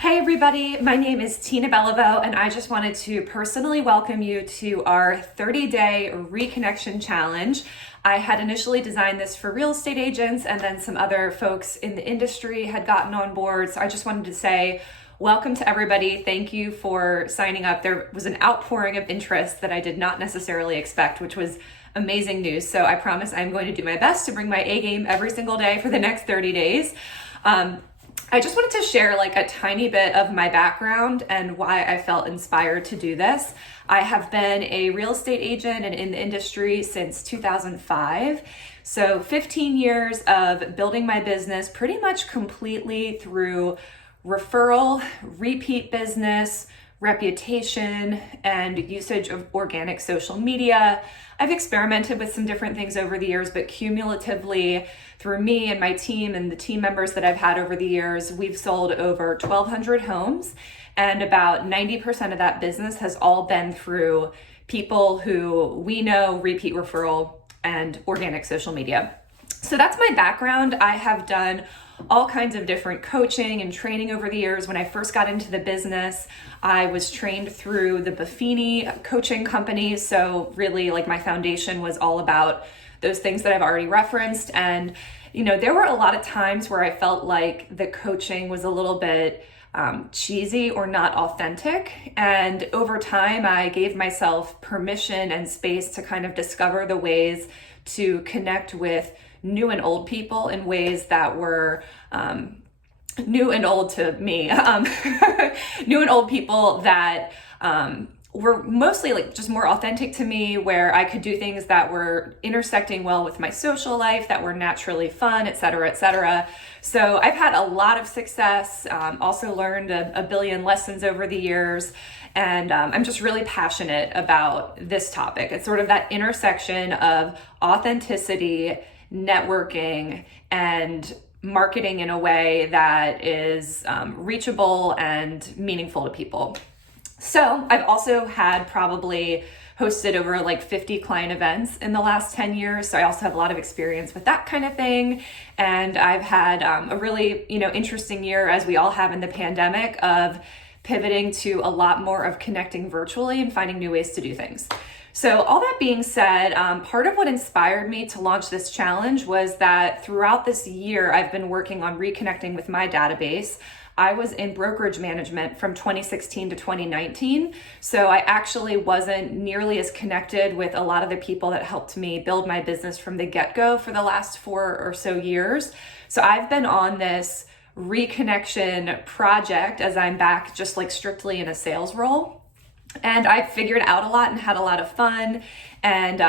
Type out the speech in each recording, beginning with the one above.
Hey everybody, my name is Tina Beliveau, and I just wanted to personally welcome you to our 30-day Reconnection challenge. I had initially designed this for real estate agents, and then some other folks in the industry had gotten on board. So I just wanted to say welcome to everybody. Thank you for signing up. There was an outpouring of interest that I did not necessarily expect, which was amazing news. So I promise I'm going to do my best to bring my A game every single day for the next 30 days. I just wanted to share like a tiny bit of my background and why I felt inspired to do this. I have been a real estate agent and in the industry since 2005. So 15 years of building my business pretty much completely through referral, repeat business, reputation, and usage of organic social media. I've experimented with some different things over the years, but cumulatively through me and my team and the team members that I've had over the years, we've sold over 1,200 homes, and about 90% of that business has all been through people who we know, repeat referral, and organic social media. So that's my background. I have done all kinds of different coaching and training over the years. When I first got into the business, I was trained through the Buffini coaching company. So really like my foundation was all about those things that I've already referenced. And, you know, there were a lot of times where I felt like the coaching was a little bit cheesy or not authentic. And over time, I gave myself permission and space to kind of discover the ways to connect with new and old people in ways that were new and old to me, new and old people that were mostly like just more authentic to me, where I could do things that were intersecting well with my social life, that were naturally fun, et cetera, et cetera. So I've had a lot of success, also learned a billion lessons over the years. And I'm just really passionate about this topic. It's sort of that intersection of authenticity, networking, and marketing in a way that is reachable and meaningful to people. So I've also had probably hosted over like 50 client events in the last 10 years. So I also have a lot of experience with that kind of thing. And I've had a really, interesting year, as we all have in the pandemic, of pivoting to a lot more of connecting virtually and finding new ways to do things. So all that being said, part of what inspired me to launch this challenge was that throughout this year, I've been working on reconnecting with my database. I was in brokerage management from 2016 to 2019. So I actually wasn't nearly as connected with a lot of the people that helped me build my business from the get-go for the last 4 or so years. So I've been on this reconnection project as I'm back just like strictly in a sales role. And I figured out a lot and had a lot of fun. And,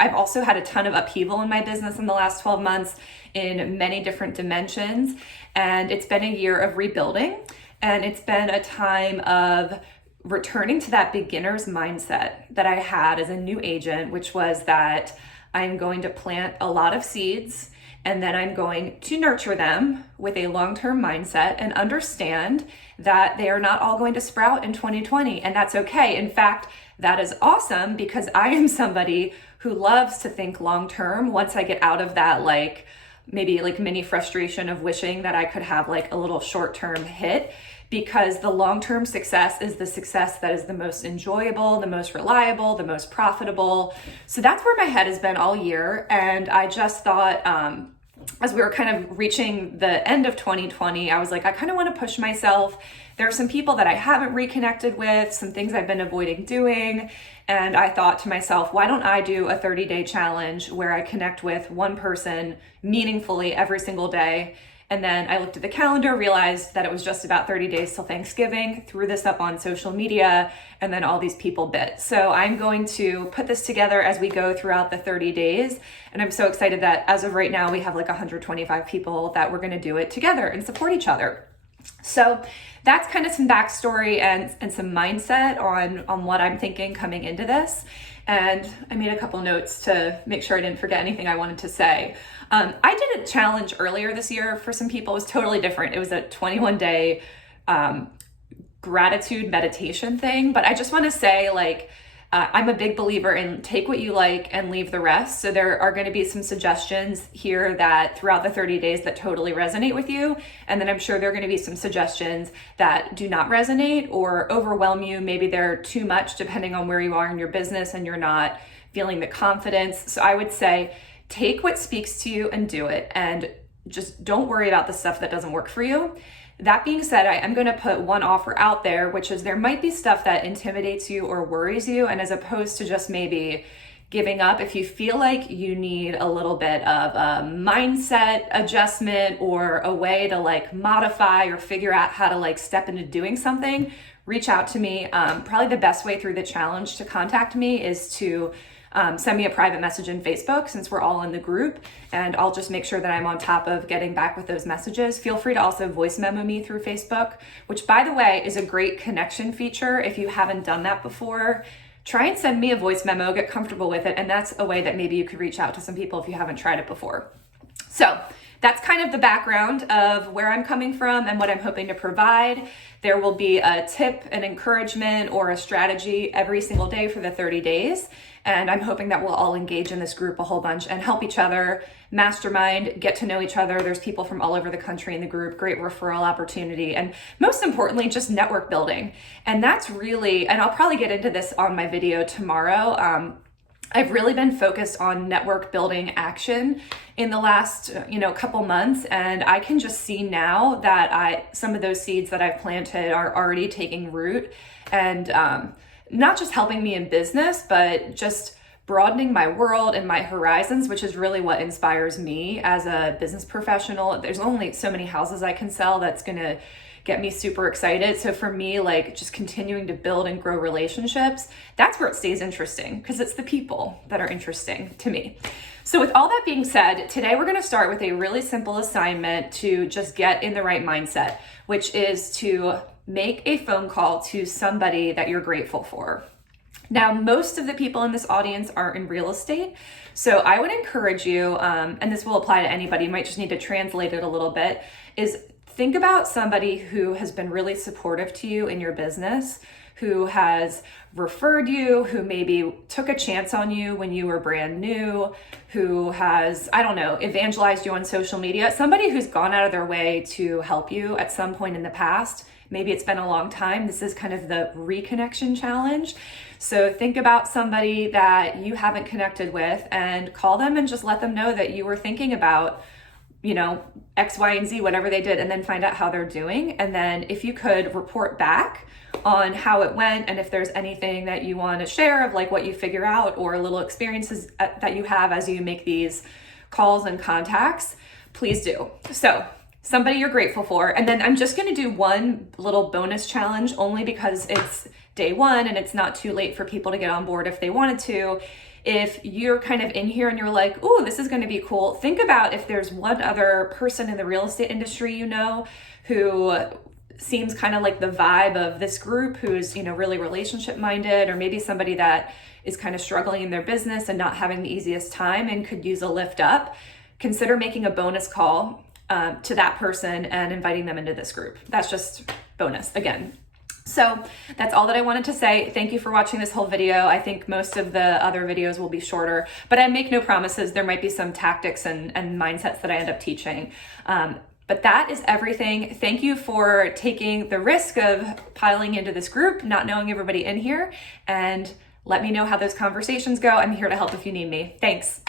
I've also had a ton of upheaval in my business in the last 12 months in many different dimensions. And it's been a year of rebuilding. And it's been a time of returning to that beginner's mindset that I had as a new agent, which was that I'm going to plant a lot of seeds, and then I'm going to nurture them with a long-term mindset and understand that they are not all going to sprout in 2020. And that's okay. In fact, that is awesome, because I am somebody who loves to think long-term. Once I get out of that, maybe mini frustration of wishing that I could have like a little short-term hit, because the long-term success is the success that is the most enjoyable, the most reliable, the most profitable. So that's where my head has been all year. And I just thought, as we were kind of reaching the end of 2020, I was like, I kind of want to push myself. There are some people that I haven't reconnected with, some things I've been avoiding doing. And I thought to myself, why don't I do a 30-day challenge where I connect with one person meaningfully every single day? And then I looked at the calendar, realized that it was just about 30 days till Thanksgiving, threw this up on social media, and then all these people bit. So I'm going to put this together as we go throughout the 30 days. And I'm so excited that as of right now, we have like 125 people that we're going to do it together and support each other. So that's kind of some backstory and some mindset on what I'm thinking coming into this. And I made a couple notes to make sure I didn't forget anything I wanted to say. I did a challenge earlier this year for some people. It was totally different. It was a 21-day gratitude meditation thing. But I just want to say, I'm a big believer in take what you like and leave the rest. So there are going to be some suggestions here that throughout the 30 days that totally resonate with you. And then I'm sure there are going to be some suggestions that do not resonate or overwhelm you. Maybe they're too much depending on where you are in your business and you're not feeling the confidence. So I would say take what speaks to you and do it. And just don't worry about the stuff that doesn't work for you. That being said, I am going to put one offer out there, which is there might be stuff that intimidates you or worries you. And as opposed to just maybe giving up, if you feel like you need a little bit of a mindset adjustment or a way to like modify or figure out how to like step into doing something, reach out to me. Probably the best way through the challenge to contact me is to send me a private message in Facebook since we're all in the group, and I'll just make sure that I'm on top of getting back with those messages. Feel free to also voice memo me through Facebook, which by the way is a great connection feature. If you haven't done that before, try and send me a voice memo, get comfortable with it, and that's a way that maybe you could reach out to some people if you haven't tried it before. So that's kind of the background of where I'm coming from and what I'm hoping to provide. There will be a tip, an encouragement, or a strategy every single day for the 30 days. And I'm hoping that we'll all engage in this group a whole bunch and help each other, mastermind, get to know each other. There's people from all over the country in the group, great referral opportunity, and most importantly, just network building. And that's really, and I'll probably get into this on my video tomorrow. I've really been focused on network building action in the last, couple months. And I can just see now that some of those seeds that I've planted are already taking root and, not just helping me in business, but just broadening my world and my horizons, which is really what inspires me as a business professional. There's only so many houses I can sell that's going to get me super excited. So for me, like just continuing to build and grow relationships, that's where it stays interesting because it's the people that are interesting to me. So with all that being said, today we're going to start with a really simple assignment to just get in the right mindset, which is to make a phone call to somebody that you're grateful for. Now, most of the people in this audience are in real estate. So I would encourage you, and this will apply to anybody, you might just need to translate it a little bit, is think about somebody who has been really supportive to you in your business, who has referred you, who maybe took a chance on you when you were brand new, who has, evangelized you on social media, somebody who's gone out of their way to help you at some point in the past. Maybe it's been a long time. This is kind of the Reconnection challenge. So think about somebody that you haven't connected with and call them and just let them know that you were thinking about, X, Y, and Z, whatever they did, and then find out how they're doing. And then if you could report back on how it went and if there's anything that you want to share of like what you figure out or little experiences that you have as you make these calls and contacts, please do. So somebody you're grateful for. And then I'm just going to do one little bonus challenge only because it's day one and it's not too late for people to get on board if they wanted to. If you're kind of in here and you're like, oh, this is going to be cool, think about if there's one other person in the real estate industry who seems kind of like the vibe of this group, who's really relationship minded, or maybe somebody that is kind of struggling in their business and not having the easiest time and could use a lift up. Consider making a bonus call to that person and inviting them into this group. That's just bonus again. So that's all that I wanted to say. Thank you for watching this whole video. I think most of the other videos will be shorter, but I make no promises. There might be some tactics and mindsets that I end up teaching. But that is everything. Thank you for taking the risk of piling into this group, not knowing everybody in here, and let me know how those conversations go. I'm here to help if you need me. Thanks.